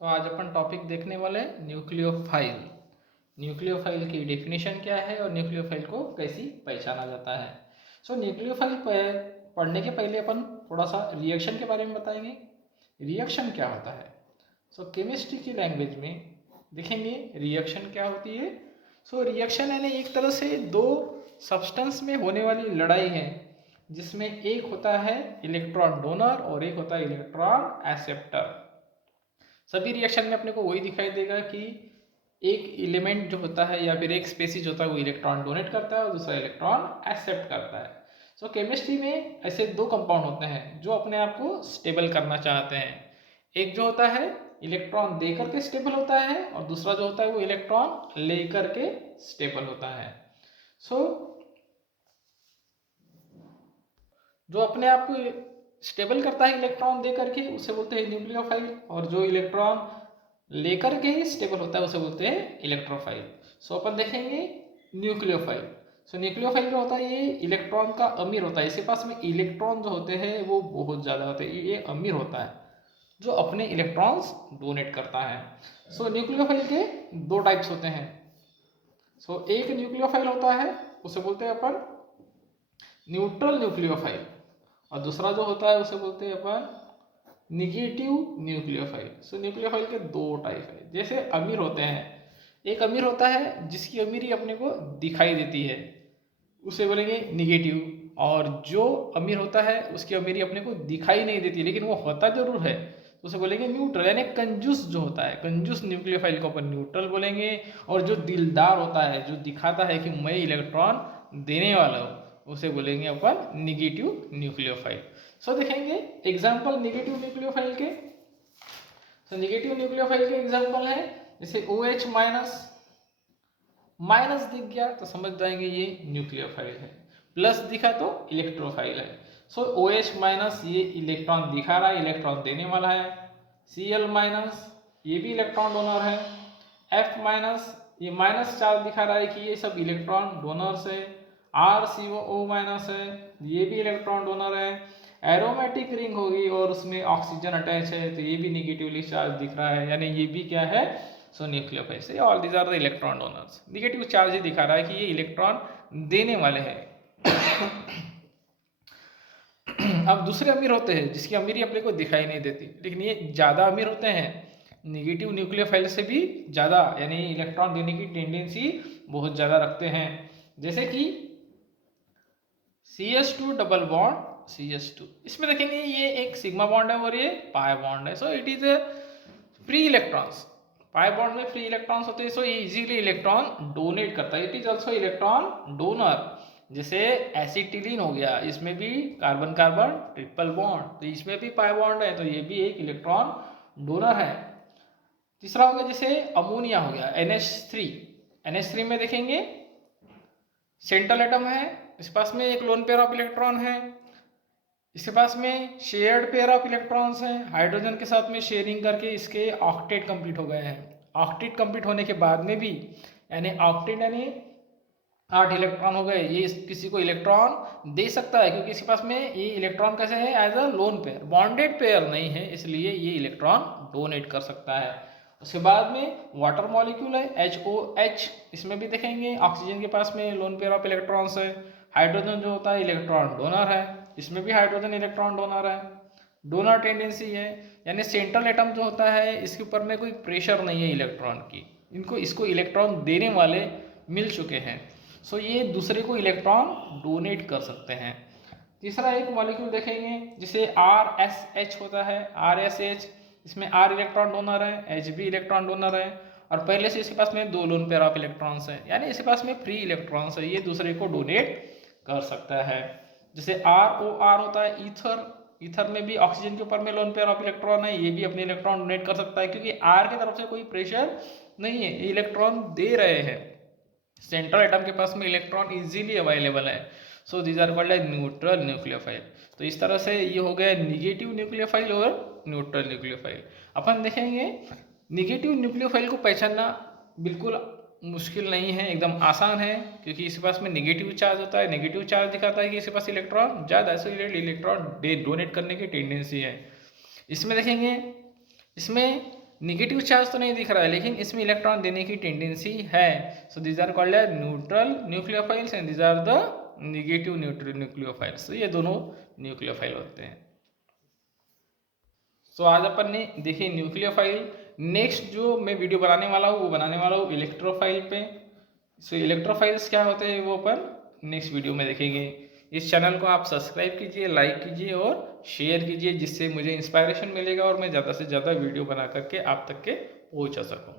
तो आज अपन टॉपिक देखने वाले हैं न्यूक्लियोफाइल। न्यूक्लियोफाइल की डेफिनेशन क्या है और न्यूक्लियोफाइल को कैसी पहचाना जाता है। न्यूक्लियोफाइल पढ़ने के पहले अपन थोड़ा सा रिएक्शन के बारे में बताएंगे। रिएक्शन क्या होता है। केमिस्ट्री की लैंग्वेज में देखेंगे रिएक्शन क्या होती है। रिएक्शन यानी एक तरह से दो सब्सटेंस में होने वाली लड़ाई है, जिसमें एक होता है इलेक्ट्रॉन डोनर और एक होता है इलेक्ट्रॉन एक्सेप्टर। सभी रिएक्शन में अपने को वही दिखाई देगा कि एक एलिमेंट जो होता है या फिर एक स्पेसीज होता है वो इलेक्ट्रॉन डोनेट करता है और दूसरा इलेक्ट्रॉन एक्सेप्ट करता है। केमिस्ट्री में ऐसे दो कंपाउंड होते हैं जो अपने आप को स्टेबल करना चाहते हैं। एक जो होता है इलेक्ट्रॉन दे करके स्टेबल होता है और दूसरा जो होता है वो इलेक्ट्रॉन ले करके स्टेबल होता है। जो अपने आप को स्टेबल करता है इलेक्ट्रॉन दे करके उसे बोलते हैं न्यूक्लियोफाइल, और जो इलेक्ट्रॉन लेकर के स्टेबल होता है उसे बोलते हैं इलेक्ट्रोफाइल। अपन देखेंगे न्यूक्लियोफाइल। न्यूक्लियोफाइल जो होता है ये इलेक्ट्रॉन का अमीर होता है, इसके पास में इलेक्ट्रॉन जो होते हैं वो बहुत ज़्यादा होते हैं, ये अमीर होता है जो अपने इलेक्ट्रॉन्स डोनेट करता है। न्यूक्लियोफाइल के दो टाइप्स होते हैं। एक न्यूक्लियोफाइल होता है उसे बोलते हैं अपन न्यूट्रल न्यूक्लियोफाइल, और दूसरा जो होता है उसे बोलते हैं अपन निगेटिव न्यूक्लियोफाइल। न्यूक्लियोफाइल के दो टाइप है। जैसे अमीर होते हैं, एक अमीर होता है जिसकी अमीरी अपने को दिखाई देती है, उसे बोलेंगे निगेटिव, और जो अमीर होता है उसकी अमीरी अपने को दिखाई नहीं देती लेकिन वो होता जरूर है, तो उसे बोलेंगे न्यूट्रल। यानी कंजूस जो होता है, कंजूस न्यूक्लियोफाइल को अपन न्यूट्रल बोलेंगे। और जो दिलदार होता है, जो दिखाता है कि मैं इलेक्ट्रॉन देने वाला हूँ, उसे बोलेंगे अपन निगेटिव न्यूक्लियोफाइल। देखेंगे एग्जाम्पल निगेटिव न्यूक्लियोफाइल के। निगेटिव न्यूक्लियोफाइल के एग्जाम्पल है जैसे OH माइनस, माइनस दिख गया तो समझ जाएंगे ये न्यूक्लियोफाइल है, प्लस दिखा तो इलेक्ट्रोफाइल है। OH माइनस ये इलेक्ट्रॉन दिखा रहा है, इलेक्ट्रॉन देने वाला है। Cl माइनस ये भी इलेक्ट्रॉन डोनर है। F माइनस ये माइनस चार्ज दिखा रहा है कि ये सब इलेक्ट्रॉन डोनर्स है। RCOO माइनस है, ये भी इलेक्ट्रॉन डोनर है। एरोमेटिक रिंग होगी और उसमें ऑक्सीजन अटैच है तो ये भी निगेटिवली चार्ज दिख रहा है, यानी ये भी क्या है, न्यूक्लियोफाइल से all these are the electron donors. Negative charge ही दिखा रहा है कि ये इलेक्ट्रॉन देने वाले हैं। अब दूसरे अमीर होते हैं जिसकी अमीरी अपने को दिखाई नहीं देती, लेकिन ये ज़्यादा अमीर होते हैं, निगेटिव न्यूक्लियोफाइल से भी ज़्यादा, यानी इलेक्ट्रॉन देने की टेंडेंसी बहुत ज़्यादा रखते हैं। जैसे कि CH2 डबल बॉन्ड CH2, इसमें देखेंगे ये एक सिग्मा बॉन्ड है और ये पाई बॉन्ड है। It is a free electrons. Pi bond में फ्री इलेक्ट्रॉन्स होते हैं, ये इजीली इलेक्ट्रॉन डोनेट करता है। It is also electron donor. जैसे एसिटिलीन हो गया, इसमें भी कार्बन कार्बन ट्रिपल बॉन्ड, तो इसमें भी पाई बॉन्ड है, तो ये भी एक इलेक्ट्रॉन डोनर है। तीसरा हो गया जैसे अमोनिया हो गया NH3। NH3 में देखेंगे सेंट्रल एटम है, इस पास में एक लोन पेयर ऑफ इलेक्ट्रॉन है, इसके पास में शेयर्ड पेयर ऑफ इलेक्ट्रॉन्स हैं, हाइड्रोजन के साथ में शेयरिंग करके इसके ऑक्टेट कंप्लीट हो गए हैं। ऑक्टेट कंप्लीट होने के बाद में भी, यानी ऑक्टेट यानी 8 इलेक्ट्रॉन हो गए, ये किसी को इलेक्ट्रॉन दे सकता है क्योंकि इसके पास में ये इलेक्ट्रॉन कैसे है, as a lone pair, bonded pair नहीं है, इसलिए ये इलेक्ट्रॉन डोनेट कर सकता है। उसके बाद में वाटर मॉलिक्यूल है HOH, इसमें भी देखेंगे ऑक्सीजन के पास में लोन पेयर ऑफ इलेक्ट्रॉन्स है। हाइड्रोजन जो होता है इलेक्ट्रॉन डोनर है, इसमें भी हाइड्रोजन इलेक्ट्रॉन डोनर है, डोनर टेंडेंसी है। यानी सेंट्रल एटम जो होता है इसके ऊपर में कोई प्रेशर नहीं है इलेक्ट्रॉन की, इसको इलेक्ट्रॉन देने वाले मिल चुके हैं। ये दूसरे को इलेक्ट्रॉन डोनेट कर सकते हैं। तीसरा एक मॉलिक्यूल देखेंगे जिसे RSH होता है, RSH, इसमें R इलेक्ट्रॉन डोनर है, H भी इलेक्ट्रॉन डोनर है, और पहले से इसके पास में 2 लोन पेयर ऑफ इलेक्ट्रॉन्स है, यानी इसके पास में फ्री इलेक्ट्रॉन्स है, ये दूसरे को डोनेट कर सकता है। जैसे ROR होता है ईथर, ईथर में भी ऑक्सीजन के ऊपर में लोन पेयर ऑफ इलेक्ट्रॉन है, ये भी अपने इलेक्ट्रॉन डोनेट कर सकता है क्योंकि R की तरफ से कोई प्रेशर नहीं है, ये इलेक्ट्रॉन दे रहे हैं। सेंट्रल एटम के पास में इलेक्ट्रॉन इजीली अवेलेबल है। These are called as neutral nucleophile. तो इस तरह से ये हो गया निगेटिव न्यूक्लियोफाइल और न्यूट्रल न्यूक्लियोफाइल। अपन देखेंगे निगेटिव न्यूक्लियोफाइल को पहचानना बिल्कुल मुश्किल नहीं है, एकदम आसान है, क्योंकि इसके पास में निगेटिव चार्ज होता है, निगेटिव चार्ज दिखाता है कि इसके पास इलेक्ट्रॉन ज़्यादा इलेक्ट्रॉन डोनेट करने की टेंडेंसी है। इसमें देखेंगे, इसमें निगेटिव चार्ज तो नहीं दिख रहा है, लेकिन इसमें इलेक्ट्रॉन देने की टेंडेंसी है। So these are called as neutral nucleophiles and these are the negative nucleophiles. तो ये दोनों न्यूक्लियोफाइल होते हैं। सो आज अपन ने देखी न्यूक्लियोफाइल। नेक्स्ट जो मैं वीडियो बनाने वाला हूँ वो बनाने वाला हूँ इलेक्ट्रोफाइल पे। सो इलेक्ट्रोफाइल्स क्या होते हैं वो अपन नेक्स्ट वीडियो में देखेंगे। इस चैनल को आप सब्सक्राइब कीजिए, लाइक कीजिए और शेयर कीजिए, जिससे मुझे इंस्पायरेशन मिलेगा और मैं ज़्यादा से ज़्यादा वीडियो बना करके आप तक के पहुँचा सकूँ।